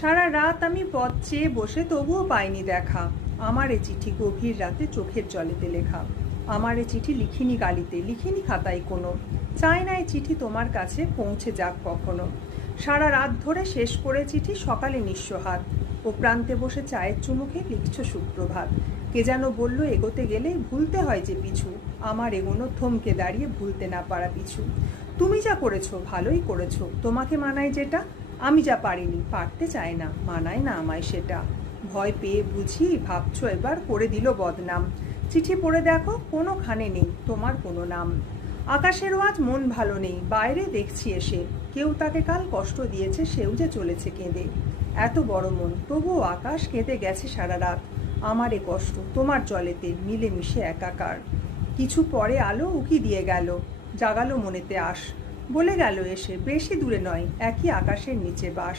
সারা রাত আমি পথ চেয়ে বসে তবুও পাইনি দেখা। আমার এ চিঠি গভীর রাতে চোখের জলেতে লেখা। আমার এ চিঠি লিখিনি গালিতে, লিখিনি খাতায় কোনো। চাই না এ চিঠি তোমার কাছে পৌঁছে যাক কখনো। সারা রাত ধরে শেষ করে চিঠি সকালে নিঃস্ব হাত। ও প্রান্তে বসে চায়ের চুমুকে লিখছ সুপ্রভাত। কে যেন বলল এগোতে গেলেই ভুলতে হয় যে পিছু। আমার এগোনো থমকে দাঁড়িয়ে ভুলতে না পারা পিছু। তুমি যা করেছো ভালোই করেছো, তোমাকে মানায় যেটা। আমি যা পারিনি, পারতে চাই না, মানায় না আমায় সেটা। ভয় পেয়ে বুঝি ভাবছো এবার করে দিল বদনাম। চিঠি পড়ে দেখো কোনোখানে নেই তোমার কোনো নাম। আকাশেরও আজ মন ভালো নেই, বাইরে দেখছি এসে। কেউ তাকে কাল কষ্ট দিয়েছে, সেও যে চলেছে কেঁদে। এত বড় মন তবুও আকাশ কেঁদে গেছে সারা রাত। আমার এ কষ্ট তোমার জলেতে মিলেমিশে একাকার। কিছু পরে আলো উকি দিয়ে গেল, জাগালো মনেতে আশ। বলে গেল এসে বেশি দূরে নয়, একই আকাশের নিচে বাস।